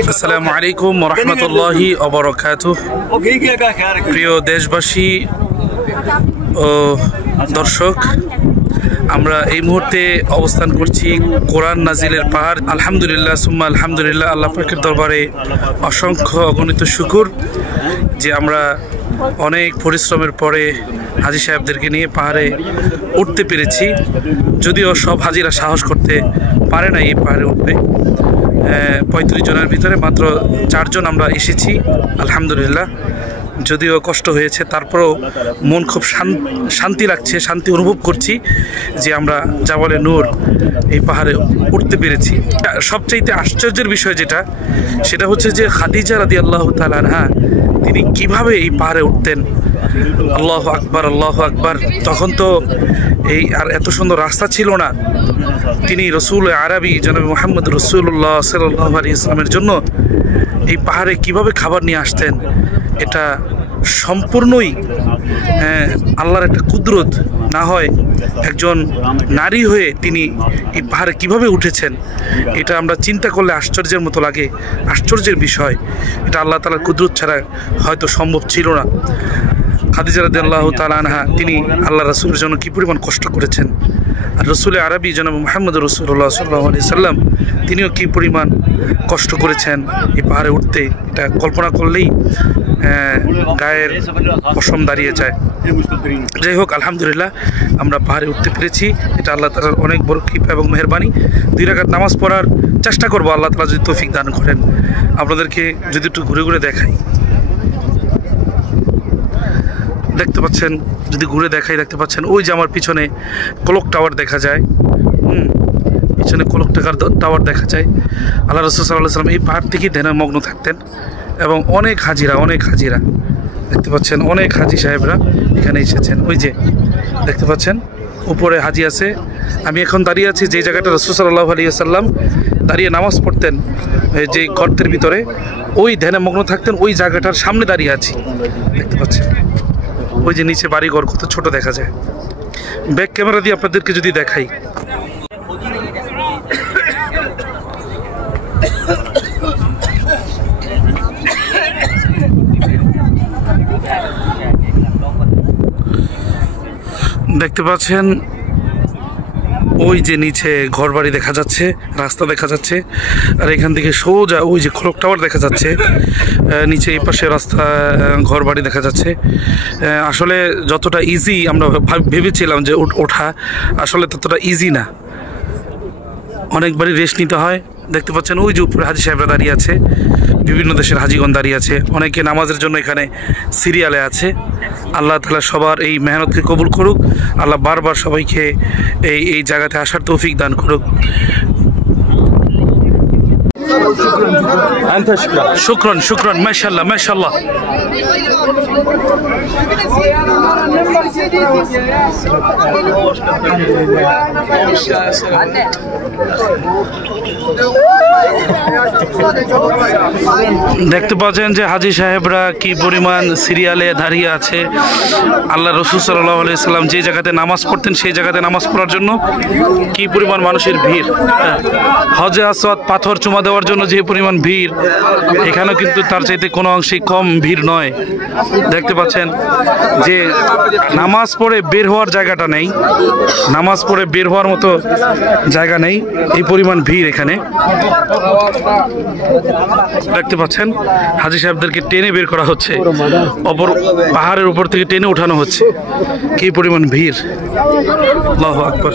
আসসালামু আলাইকুম ওয়া রাহমাতুল্লাহি ওয়া বারাকাতুহু। প্রিয় দেশবাসী ও দর্শক, আমরা এই মুহূর্তে অবস্থান করছি কোরআন নাজিলের পাহাড়। আলহামদুলিল্লাহ সুম্মা আলহামদুলিল্লাহ, আল্লাহ পাকের দরবারে অসংখ্য অগণিত শুকর যে আমরা অনেক পরিশ্রমের পরে হাজি সাহেবদেরকে নিয়ে পাহাড়ে উঠতে পেরেছি। যদিও সব হাজিরা সাহস করতে পারে না এই পাহাড়ে উঠবে। 35 জনের ভিতরে মাত্র 4 জন আমরা এসেছি আলহামদুলিল্লাহ। যদিও কষ্ট হয়েছে, তারপরেও মন খুব শান্তি লাগছে, শান্তি অনুভব করছি যে আমরা জাবালে নূর এই পাহাড়ে উঠতে পেরেছি। সবচাইতে আশ্চর্যের বিষয় সেটা হচ্ছে যে খাদিজা রাদিয়াল্লাহু তাআলা আনহা তিনি কিভাবে এই পাহাড়ে উঠতেন। আল্লাহু আকবার, আল্লাহু আকবার। তখন তো এই আর এত সুন্দর রাস্তা ছিল না। তিনি রসুল আরবি জনাবে মুহাম্মদ রাসূলুল্লাহ সাল্লাল্লাহু আলাইহি ওয়াসাল্লামের জন্য এই পাহাড়ে কিভাবে খাবার নিয়ে আসতেন, এটা সম্পূর্ণই আল্লাহর একটা কুদরত। না হয় একজন নারী হয়ে তিনি এই পাহাড়ে কিভাবে উঠেছেন, এটা আমরা চিন্তা করলে আশ্চর্যের মতো লাগে, আশ্চর্যের বিষয়। এটা আল্লাহ তাআলার কুদরত ছাড়া হয়তো সম্ভব ছিল না। খাদিজা রাদিয়াল্লাহু তাআলা আনহা তিনি আল্লাহ রাসূলের জন্য কি পরিমাণ কষ্ট করেছেন, আর রসুল আরবি জনাব মুহাম্মদ রাসূলুল্লাহ সাল্লাল্লাহু আলাইহি সাল্লাম তিনিও কি পরিমাণ কষ্ট করেছেন এই পাহাড়ে উঠতে, এটা কল্পনা করলেই গায়ের পশম দাঁড়িয়ে যায়। যাই হোক, আলহামদুলিল্লাহ আমরা পাহাড়ে উঠতে পেরেছি। এটা আল্লাহ তাআলার অনেক বড় কৃপা এবং মেহেরবানি। 2 রাকাত নামাজ পড়ার চেষ্টা করবো, আল্লাহ তাআলা যদি তৌফিক দান করেন। আপনাদেরকে যদি একটু ঘুরে ঘুরে দেখাই, দেখতে পাচ্ছেন, যদি ঘুরে দেখাই দেখতে পাচ্ছেন ওই যে আমার পিছনে ক্লক টাওয়ার দেখা যায়। পিছনে ক্লক টাওয়ার দেখা যায়। আল্লাহ রাসূল সাল্লাল্লাহু আলাইহি ওয়াসাল্লাম এই পাহাড় থেকেই ধ্যানে মগ্ন থাকতেন। এবং অনেক হাজিরা দেখতে পাচ্ছেন, অনেক হাজি সাহেবরা এখানে এসেছেন। ওই যে দেখতে পাচ্ছেন উপরে হাজি আছে। আমি এখন দাঁড়িয়ে আছি যে জায়গাটা রাসূল সাল্লাল্লাহু আলাইহি ওয়াসাল্লাম দাঁড়িয়ে নামাজ পড়তেন, যে গর্তের ভিতরে ওই ধ্যানে মগ্ন থাকতেন, ওই জায়গাটার সামনে দাঁড়িয়ে আছি। দেখতে পাচ্ছেন ওই যে নিচে বাড়িঘর কত ছোট দেখা যায়। ব্যাক ক্যামেরা দিয়ে আপনাদেরকে যদি দেখাই, দেখতে পাচ্ছেন ওই যে নিচে ঘরবাড়ি দেখা যাচ্ছে, রাস্তা দেখা যাচ্ছে, আর এখান থেকে সোজা ওই যে ক্লক টাওয়ার দেখা যাচ্ছে। নিচে এই পাশে রাস্তা, ঘরবাড়ি দেখা যাচ্ছে। আসলে যতটা ইজি আমরা ভেবেছিলাম যে ওঠা, আসলে ততটা ইজি না। অনেকবারই রেস্ট নিতে হয়। দেখতে পাচ্ছেন ওই যে উপরে হাজি সাহেবরা দাঁড়িয়ে আছে, বিভিন্ন দেশের হাজিগণ দাঁড়িয়ে আছে, অনেকে নামাজের জন্য এখানে সিরিয়ালে আছে। আল্লাহ তাআলা সবার এই মেহনতকে কবুল করুক। আল্লাহ বারবার সবাইকে এই জায়গাতে আসার তৌফিক দান করুক। শুকরান শুকরান, মাশাআল্লাহ মাশাআল্লাহ। দেখতে পাচ্ছেন যে হাজি সাহেবরা কি পরিমাণ সিরিয়ালে দাঁড়িয়ে আছে। আল্লাহ রাসূল সাল্লাল্লাহু আলাইহি সাল্লাম যে জায়গাতে নামাজ পড়তেন সেই জায়গাতে নামাজ পড়ার জন্য কি পরিমাণ মানুষের ভিড়। হজে আসওয়াদ পাথর চুমা দেওয়ার জন্য যে পরিমাণ ভিড়, এখানেও কিন্তু তার চাইতে কোনো অংশে কম ভিড় নয়। দেখতে পাচ্ছেন যে নামাজ পড়ে বের হওয়ার জায়গাটা নেই, নামাজ পড়ে বের হওয়ার মতো জায়গা নেই, এই পরিমাণ ভিড় এখানে। দেখতে পাচ্ছেন হাজি সাহেবদেরকে টেনে বের করা হচ্ছে, পাহাড়ের উপর থেকে টেনে উঠানো হচ্ছে, কি পরিমাণ ভিড়। আল্লাহু আকবার।